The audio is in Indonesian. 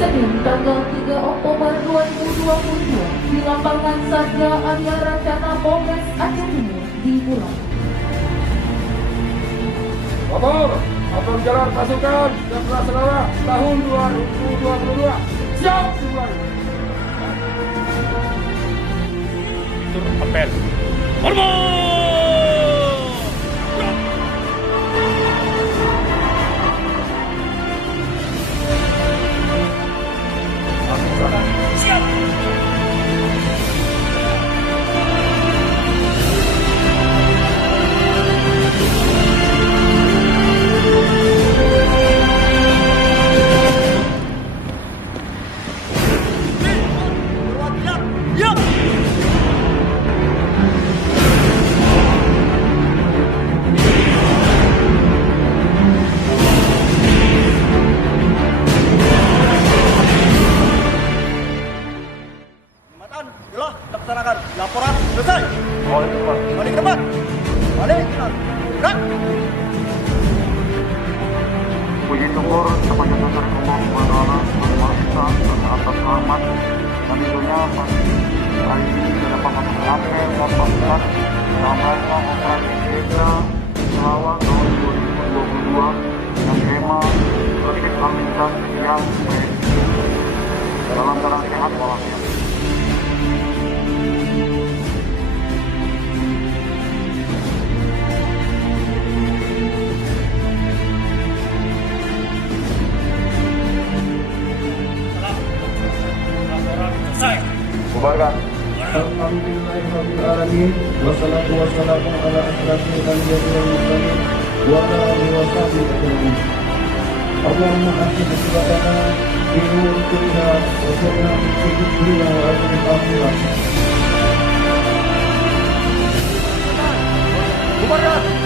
Senin tanggal 3 Oktober 2022 di lapangan Satya Anya Rancana Polres Aceh Timur dimulai. Motor jalan pasukan dan pelaksana tahun 2022 siap dimulai. Turun apel. Hormat! Siap! Yalah, laksanakan. Laporan selesai. Balik ke depan. Balik. Gerak. Puji syukur kepada dasar umum kepada Yang Maha Esa atas rahmat dan ridhonya hari ini dapat mengambil laporan rangkaian operasi gereja Selawat tahun 2022 yang tema tertib lalu lintas yang baik dalam keadaan sehat walafiat. Bubarkan. Alhamdulillahirrahmanirrahim. Wassalatu wassalamu ala asyrafil anbiya'i wal mursalin wa ala alihi wa sahbihi ajma'in. Allahumma ahsin akibatana fi umuri kulliha wa sirna fi dunya wa akhirah. Bubarkan.